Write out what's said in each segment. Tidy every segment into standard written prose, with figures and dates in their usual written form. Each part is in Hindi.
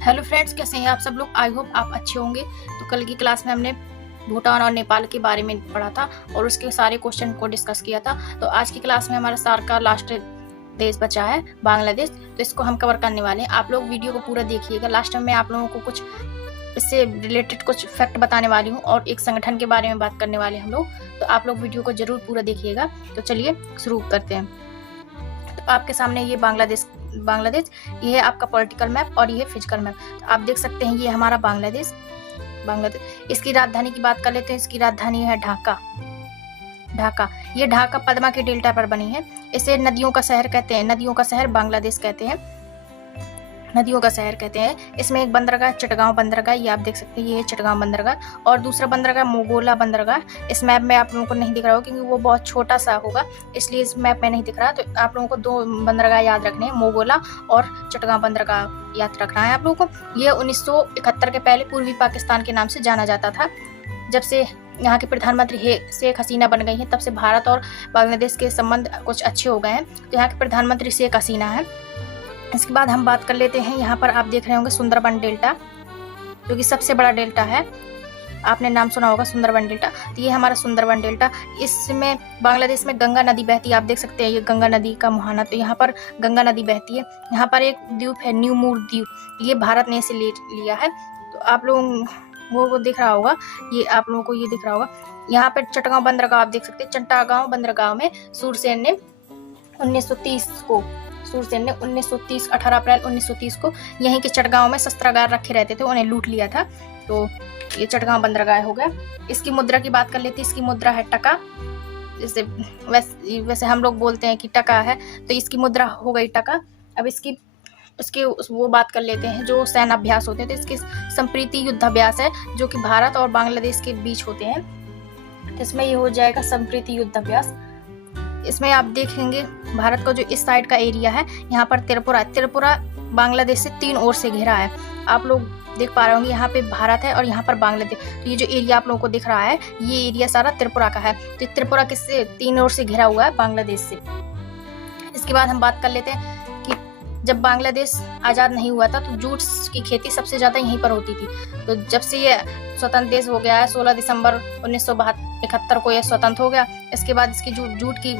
हेलो फ्रेंड्स, कैसे हैं आप सब लोग। आई होप आप अच्छे होंगे। तो कल की क्लास में हमने भूटान और नेपाल के बारे में पढ़ा था और उसके सारे क्वेश्चन को डिस्कस किया था। तो आज की क्लास में हमारा सार का लास्ट देश बचा है बांग्लादेश, तो इसको हम कवर करने वाले हैं। आप लोग वीडियो को पूरा देखिएगा। लास्ट में मैं आप लोगों को कुछ इससे रिलेटेड कुछ फैक्ट बताने वाली हूँ और एक संगठन के बारे में बात करने वाले हैं हम लोग। तो आप लोग वीडियो को जरूर पूरा देखिएगा। तो चलिए शुरू करते हैं। तो आपके सामने ये बांग्लादेश ये है आपका पॉलिटिकल मैप और ये है फिजिकल मैप। तो आप देख सकते हैं ये हमारा बांग्लादेश। इसकी राजधानी की बात कर लेते हैं। इसकी राजधानी है ढाका। ये ढाका पद्मा के डेल्टा पर बनी है। इसे नदियों का शहर कहते हैं। नदियों का शहर बांग्लादेश कहते हैं। इसमें एक बंदरगाह चटगांव बंदरगाह, ये आप देख सकते हैं, ये है चटगांव बंदरगाह। और दूसरा बंदरगाह मोगोला बंदरगाह। इस मैप में आप लोगों को नहीं दिख रहा होगा क्योंकि वो बहुत छोटा सा होगा, इसलिए इस मैप में नहीं दिख रहा। तो आप लोगों को दो बंदरगाह याद रखने हैं, मोगोला और चटगांव बंदरगाह याद रखना है आप लोगों को। ये 1971 के पहले पूर्वी पाकिस्तान के नाम से जाना जाता था। जब से यहाँ के प्रधानमंत्री शेख हसीना बन गई हैं, तब से भारत और बांग्लादेश के संबंध कुछ अच्छे हो गए हैं। तो यहाँ के प्रधानमंत्री शेख हसीना है। इसके बाद हम बात कर लेते हैं, यहाँ पर आप देख रहे होंगे सुंदरबन डेल्टा, जो कि सबसे बड़ा डेल्टा है। आपने नाम सुना होगा सुंदरबन डेल्टा। तो ये हमारा सुंदरबन डेल्टा। इसमें बांग्लादेश में गंगा नदी बहती है। आप देख सकते हैं ये गंगा नदी का मुहाना। तो यहाँ पर गंगा नदी बहती है। यहाँ पर एक द्वीप है न्यूमूर द्वीप, ये भारत ने इसे लिया है। तो आप लोग वो दिख रहा होगा, ये आप लोगों को ये दिख रहा होगा। यहाँ पर चटगांव बंदरगाह आप देख सकते हैं। चट्टागांव बंदरगाह में सूरसेन ने 1930 18 अप्रैल 1930 को यहीं के चटगांव में शस्त्रागार रखे रहते थे, उन्हें लूट लिया था। तो ये चटगांव बंदरगाह हो गया। इसकी मुद्रा की बात कर लेते हैं। इसकी मुद्रा है टका। जैसे वैसे हम लोग बोलते हैं कि टका है, तो इसकी मुद्रा हो गई टका। अब इसकी वो बात कर लेते हैं जो सैन्य अभ्यास होते हैं। तो इसके संप्रीति युद्धाभ्यास है जो कि भारत और बांग्लादेश के बीच होते हैं। इसमें ये हो जाएगा संप्रीति युद्धाभ्यास। इसमें आप देखेंगे भारत का जो इस साइड का एरिया है, यहाँ पर त्रिपुरा बांग्लादेश से 3 ओर से घिरा है। आप लोग देख पा रहे होंगे यहाँ पे भारत है और यहाँ पर बांग्लादेश। तो ये जो एरिया आप लोगों को दिख रहा है, ये एरिया सारा त्रिपुरा का है। तो त्रिपुरा किससे 3 ओर से घिरा हुआ है, बांग्लादेश से। इसके बाद हम बात कर लेते हैं कि जब बांग्लादेश आज़ाद नहीं हुआ था तो जूट की खेती सबसे ज़्यादा यहीं पर होती थी। तो जब से ये स्वतंत्र देश हो गया है, 16 दिसंबर 1971 को यह स्वतंत्र हो गया। इसके बाद इसकी जूट की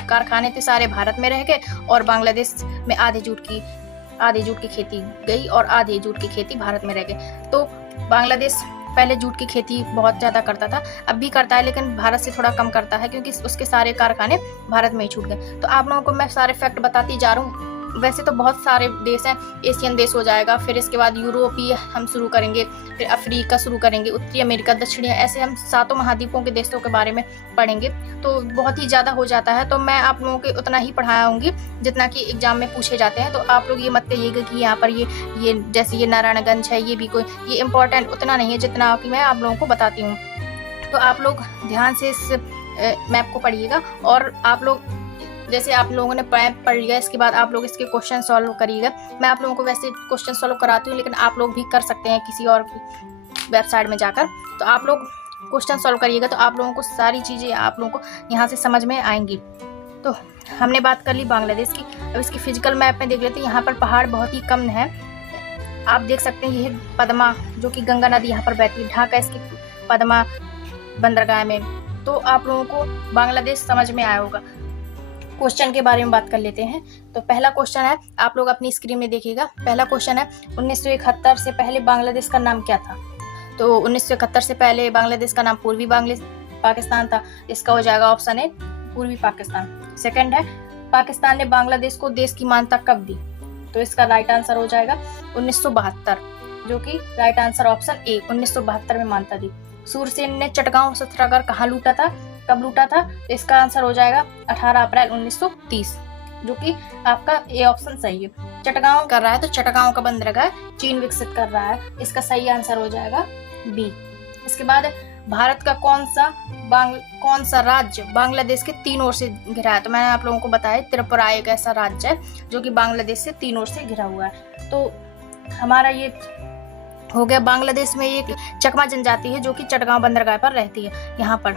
कारखाने थे सारे भारत में रह गए और बांग्लादेश में आधे जूट की खेती गई और आधे जूट की खेती भारत में रह गई। तो बांग्लादेश पहले जूट की खेती बहुत ज़्यादा करता था, अब भी करता है, लेकिन भारत से थोड़ा कम करता है क्योंकि उसके सारे कारखाने भारत में ही छूट गए। तो आप लोगों को मैं सारे फैक्ट बताती जा रहा हूँ। वैसे तो बहुत सारे देश हैं, एशियन देश हो जाएगा, फिर इसके बाद यूरोपीय हम शुरू करेंगे, फिर अफ्रीका शुरू करेंगे, उत्तरी अमेरिका, दक्षिणी, ऐसे हम 7 महाद्वीपों के देशों के बारे में पढ़ेंगे। तो बहुत ही ज़्यादा हो जाता है। तो मैं आप लोगों को उतना ही पढ़ाऊंगी जितना कि एग्जाम में पूछे जाते हैं। तो आप लोग ये मत कहिएगा कि यहाँ पर ये जैसे ये नारायणगंज है, ये भी ये इम्पोर्टेंट उतना नहीं है जितना कि मैं आप लोगों को बताती हूँ। तो आप लोग ध्यान से इस मैप को पढ़िएगा और आप लोग जैसे आप लोगों ने पढ़ लिया, इसके बाद आप लोग इसके क्वेश्चन सॉल्व करिएगा। मैं आप लोगों को वैसे क्वेश्चन सॉल्व कराती हूँ, लेकिन आप लोग भी कर सकते हैं किसी और वेबसाइट में जाकर। तो आप लोग क्वेश्चन सॉल्व करिएगा तो आप लोगों को सारी चीज़ें आप लोगों को यहाँ से समझ में आएंगी। तो हमने बात कर ली बांग्लादेश की। अब इसकी फिजिकल मैप में देख लेते हैं। यहाँ पर पहाड़ बहुत ही कम है। आप देख सकते हैं ये पद्मा, जो कि गंगा नदी यहाँ पर बहती है। ढाका इसकी पद्मा बंदरगाह में। तो आप लोगों को बांग्लादेश समझ में आया होगा। क्वेश्चन के बारे में बात कर लेते हैं। तो पहला क्वेश्चन है, आप लोग अपनी स्क्रीन में देखिएगा। पहला क्वेश्चन है 1971 से पहले बांग्लादेश का नाम क्या था। तो 1971 से पहले बांग्लादेश का नाम पूर्वी पाकिस्तान था। इसका हो जाएगा ऑप्शन ए पूर्वी पाकिस्तान। सेकंड है, पाकिस्तान ने बांग्लादेश को देश की मान्यता कब दी। तो इसका राइट आंसर हो जाएगा 1972, जो कि राइट आंसर ऑप्शन ए 1972 में मान्यता दी। सूरसेन ने चटगांव शस्त्रागार कहाँ लूटा था, कब लूटा था। तो इसका आंसर हो जाएगा 18 अप्रैल 1930, जो कि आपका ए ऑप्शन सही है। चटगांव कर रहा है तो चटगांव का बंदरगाह चीन विकसित कर रहा है। इसका सही आंसर हो जाएगा बी। इसके बाद भारत का कौन सा राज्य बांग्लादेश के 3 ओर से घिरा है। तो मैंने आप लोगों को बताया त्रिपुरा एक ऐसा राज्य है जो कि बांग्लादेश से 3 ओर से घिरा हुआ है। तो हमारा ये हो गया। बांग्लादेश में एक चकमा जनजाति है जो कि चटगांव बंदरगाह पर रहती है। यहाँ पर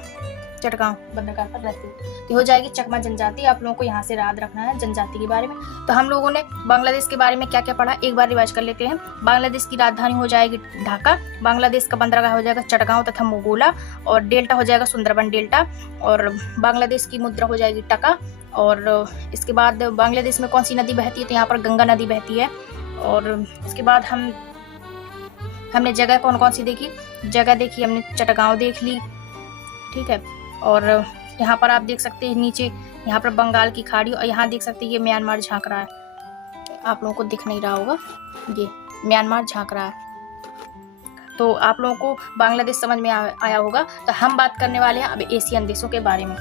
चटगांव बंदरगाह पर रहती है। तो हो जाएगी चकमा जनजाति। आप लोगों को यहाँ से याद रखना है जनजाति के बारे में। तो हम लोगों ने बांग्लादेश के बारे में क्या क्या पढ़ा एक बार रिवाइज कर लेते हैं। बांग्लादेश की राजधानी हो जाएगी ढाका, बांग्लादेश का बंदरगाह हो जाएगा चटगांव तथा मोगोला, और डेल्टा हो जाएगा सुंदरबन डेल्टा, और बांग्लादेश की मुद्रा हो जाएगी टका। और इसके बाद बांग्लादेश में कौन सी नदी बहती है, तो यहाँ पर गंगा नदी बहती है। और इसके बाद हमने जगह कौन कौन सी देखी, जगह देखी हमने चटगांव देख ली, ठीक है। और यहाँ पर आप देख सकते हैं नीचे यहाँ पर बंगाल की खाड़ी, और यहाँ देख सकते हैं ये म्यांमार झांक रहा है, आप लोगों को दिख नहीं रहा होगा, ये म्यांमार झांक रहा है। तो आप लोगों को बांग्लादेश समझ में आया होगा। तो हम बात करने वाले हैं अब एशियन देशों के बारे में।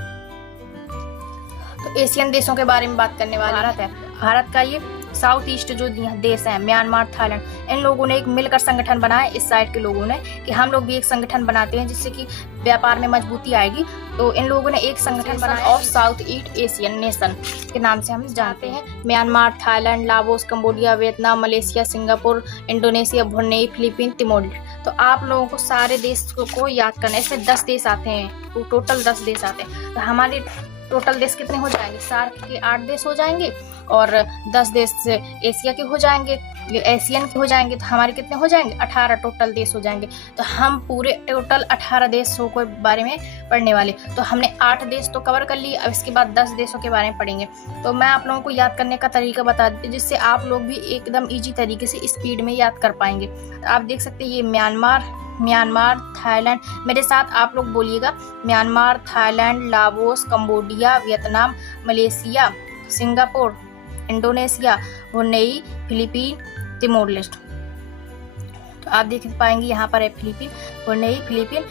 तो एशियन देशों के बारे में बात करने वाले भारत है। भारत का ये साउथ ईस्ट जो देश है, म्यांमार, थाईलैंड, इन लोगों ने एक मिलकर संगठन बनाया इस साइड के लोगों ने कि हम लोग भी एक संगठन बनाते हैं जिससे कि व्यापार में मजबूती आएगी। तो इन लोगों ने एक संगठन बनाया of south east Asian nation के नाम से हम जानते हैं। Myanmar, Thailand, Laos, Cambodia, Vietnam, Malaysia, Singapore, Indonesia, Brunei, Philippine, Timor. तो आप लोगों को सारे देशों को याद करना है। इसमें 10 देश आते हैं, तो टोटल 10 देश आते हैं। तो हमारे टोटल देश कितने हो जाएंगे, सार्क के 8 देश हो जाएंगे, और 10 देश एशिया के हो जाएंगे, एशियन के हो जाएंगे। तो हमारे कितने हो जाएंगे, 18 टोटल देश हो जाएंगे। तो हम पूरे टोटल 18 देशों के बारे में पढ़ने वाले। तो हमने 8 देश तो कवर कर लिए, अब इसके बाद 10 देशों के बारे में पढ़ेंगे। तो मैं आप लोगों को याद करने का तरीका बता देती हूँ जिससे आप लोग भी एकदम ईजी तरीके से स्पीड में याद कर पाएंगे। तो आप देख सकते हैं ये म्यांमार, थाईलैंड, मेरे साथ आप लोग बोलिएगा, Myanmar, Thailand, Laos, Cambodia, Vietnam, Malaysia, Singapore, Indonesia, Brunei, Philippine, Timor Leste. तो आप देख पाएंगे यहाँ पर है Philippine, Brunei, Philippine,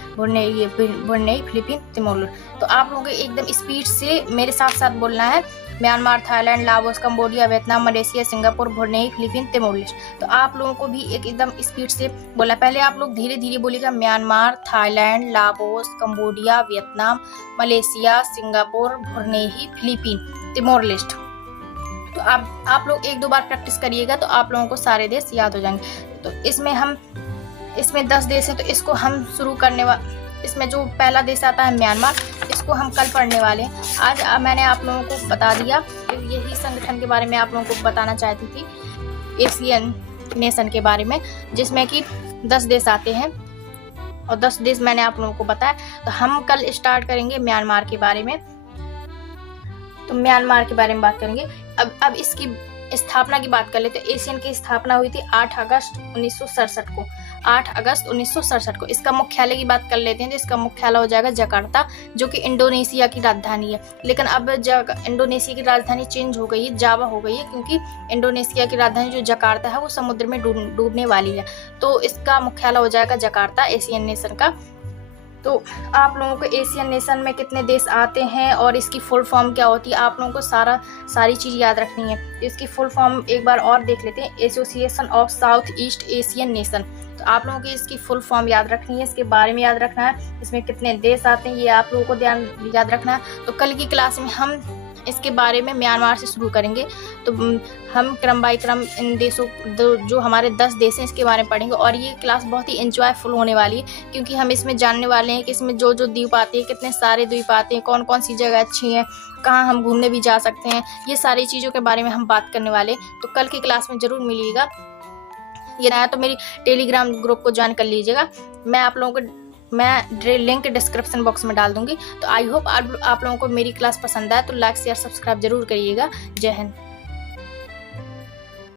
Timor Leste. तो आप लोगों को एकदम स्पीड से मेरे साथ साथ बोलना है, Myanmar, Thailand, Laos, Cambodia, Vietnam, Malaysia, Singapore, Brunei, Philippine, Timor Leste. तो आप लोगों को भी एकदम स्पीड से बोलना। पहले आप लोग धीरे धीरे बोलिएगा, Myanmar, Thailand, Laos, Cambodia, Vietnam, Malaysia, Singapore, Brunei, Philippine, Timor Leste. तो आप लोग 1-2 बार प्रैक्टिस करिएगा तो आप लोगों को सारे देश याद हो जाएंगे। तो इसमें 10 देश है, तो इसको हम शुरू इसमें जो पहला देश आता है म्यांमार, इसको हम कल पढ़ने वाले हैं। आज मैंने आप लोगों को बता दिया, यही संगठन के बारे में आप लोगों को बताना चाहती थी, एशियन नेशन के बारे में, जिसमें कि 10 देश आते हैं और 10 देश मैंने आप लोगों को बताया। तो हम कल स्टार्ट करेंगे म्यांमार के बारे में। तो म्यांमार के बारे में बात करेंगे। अब इसकी स्थापना की बात कर लेते हैं। एशियन की स्थापना हुई थी 8 अगस्त 1967 को। 8 अगस्त 1967 को। इसका मुख्यालय की बात कर लेते हैं। तो इसका मुख्यालय हो जाएगा जकार्ता, जो कि इंडोनेशिया की राजधानी है। लेकिन अब इंडोनेशिया की राजधानी चेंज हो गई है, जावा हो गई है, क्योंकि इंडोनेशिया की राजधानी जो जकार्ता है वो समुद्र में डूबने वाली है। तो इसका मुख्यालय हो जाएगा जकार्ता, एशियन नेशन का। तो आप लोगों को एशियन नेशन में कितने देश आते हैं और इसकी फुल फॉर्म क्या होती है, आप लोगों को सारी चीज़ याद रखनी है। तो इसकी फुल फॉर्म एक बार और देख लेते हैं, association of south east Asian nation. तो आप लोगों को इसकी फुल फॉर्म याद रखनी है, इसके बारे में याद रखना है, इसमें कितने देश आते हैं ये आप लोगों को याद रखना है। तो कल की क्लास में हम इसके बारे में म्यांमार से शुरू करेंगे। तो हम क्रम बाय क्रम इन देशों जो हमारे 10 देश हैं इसके बारे में पढ़ेंगे। और ये क्लास बहुत ही एंजॉयफुल होने वाली है, क्योंकि हम इसमें जानने वाले हैं कि इसमें जो द्वीप आते हैं, कितने सारे द्वीप आते हैं, कौन कौन सी जगह अच्छी हैं, कहाँ हम घूमने भी जा सकते हैं, ये सारी चीज़ों के बारे में हम बात करने वाले हैं। तो कल की क्लास में ज़रूर मिलिएगा। ये नया तो मेरी टेलीग्राम ग्रुप को ज्वाइन कर लीजिएगा। मैं लिंक डिस्क्रिप्शन बॉक्स में डाल दूंगी। तो आई होप आप लोगों को मेरी क्लास पसंद आए तो लाइक शेयर सब्सक्राइब जरूर करिएगा। जय हिंद।